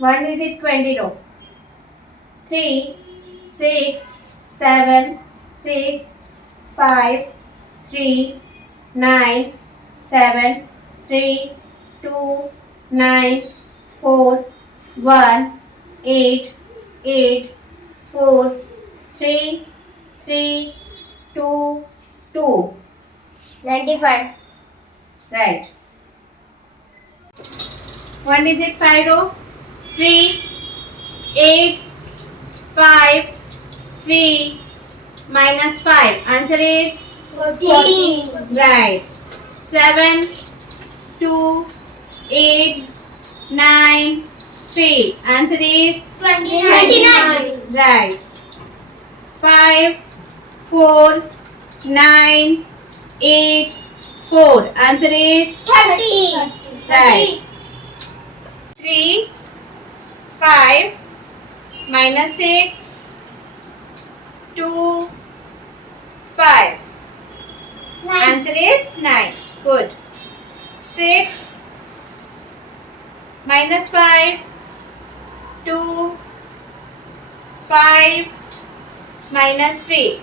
1 digit 20 row. 3, 6, 7, 6, 5, 3, 9, 7, 3, 2, 9, 4, 1, 8, 8, 4, 3, 3, 2, 2. 95. Right. 1 digit 5 row. 3, 8, 5, 3, minus 5. Answer is 14. right. 7, 2, 8, 9, 3. Answer is 29. right. 5, 4, 9, 8, 4. Answer is 30. right. 3, 5, minus 6, 2, 5. Answer is 9. Good. 6, minus 5, 2, 5, minus 3.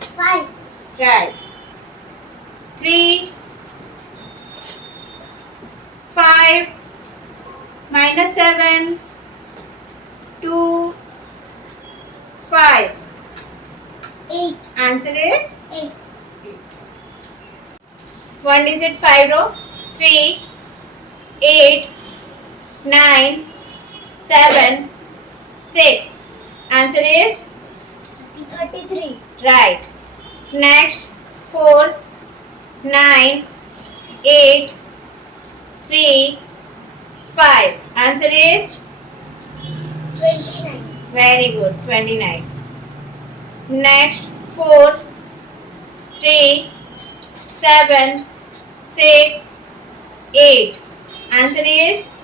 5. Right. 3, 5, minus 7, 2, 5. 8. Answer is 8. 1 digit 5 row. 3, 8, 9, 7, 6. Answer is 33. right. Next 4, 9, 8, 3, 5. Answer is 29. very good. 29. Next 4, 3, 7, 6, 8. Answer is